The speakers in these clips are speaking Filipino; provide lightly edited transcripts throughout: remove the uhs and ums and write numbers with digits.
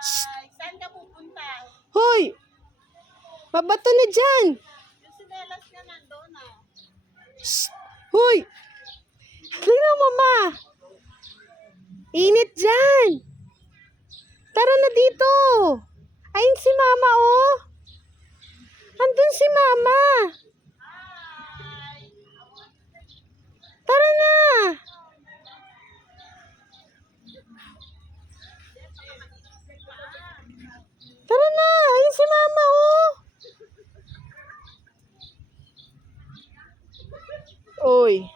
Saan ka pupunta? Hoy! Mabato na dyan! Yung sinelas niya nandoon ah. Shh! Hoy! Tingnan mo, ma! Init dyan! Tara na dito! Ayun si mama, oh! Andun si mama! Tara na! Tara na! Ayun si mama, oh! Oy!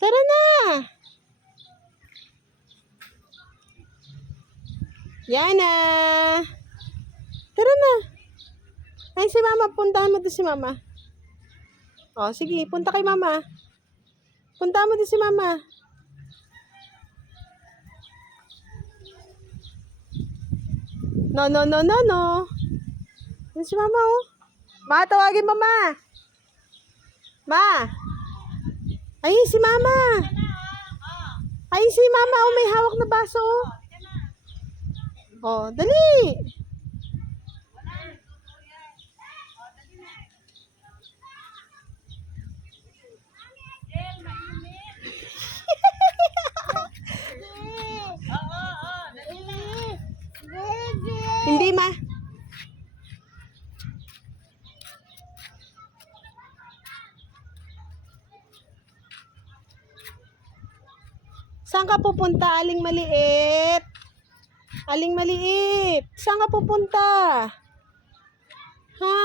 Tara na! Yana! Tara na! Ay, si mama. Puntahan mo doon si mama. O, sige. Punta kay mama. Puntahan mo doon si mama. No, no, no, no, no. Yan si mama, oh. Ma, tawagin mo, ma. Ma. Ay, si mama. Ay, si mama, oh. May hawak na baso, oh. Oh, dali. Hindi, ma. Saan ka pupunta, aling maliit? Aling maliit. Saan ka pupunta? Ha?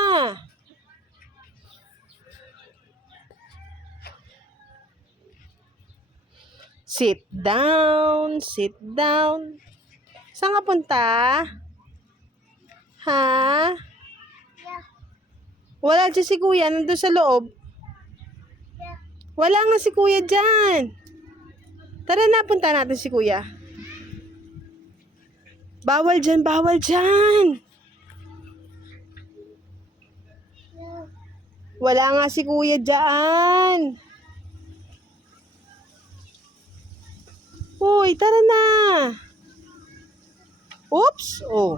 Sit down. Sit down. Saan ka punta? Ha? Wala dyan si kuya. Nandun sa loob. Wala nga si kuya dyan. Tara na, punta natin si kuya. Bawal dyan, bawal dyan. Wala nga si kuya dyan. Uy, tara na. Oops. Oh.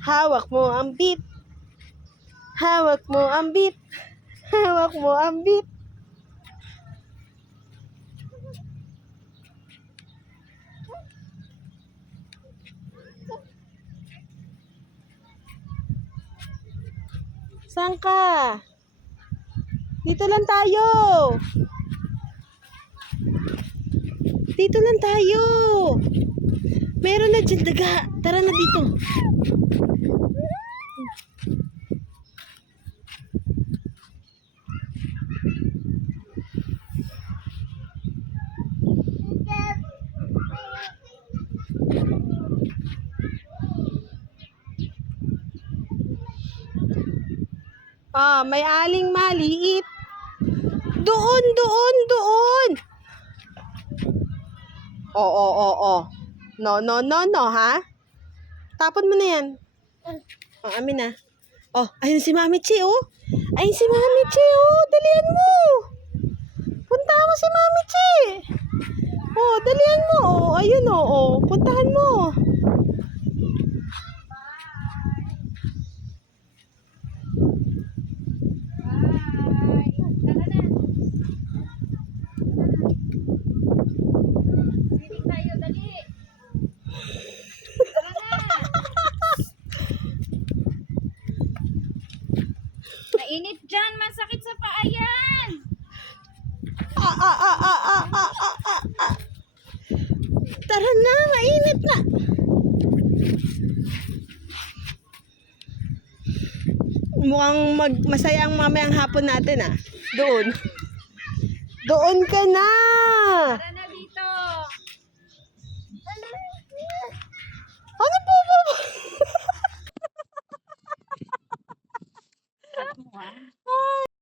Hawak mo ang beat. Hawak mo ang beat. Hawak mo ang beat. Saan ka? Dito lang tayo. Dito lang tayo. Meron na dyan daga. Tara na dito. Ah, may aling maliit. Doon, doon, doon. Oo. No, no, no, no, ha? Tapon mo na yan. Oh, amin na. Oh, ayun si Mami Chi, oh. Ayun si Mami Chi, oh. Dalian mo. Punta mo si Mami Chi. Oh, dalian mo. Oh, ayun, oh. Puntahan mo. Mainit dyan, masakit sa paa yan. Tara na, mainit na. Mukhang masaya ang mamayang hapon natin, ah. Doon. Doon ka na. Tara na dito. Ano po?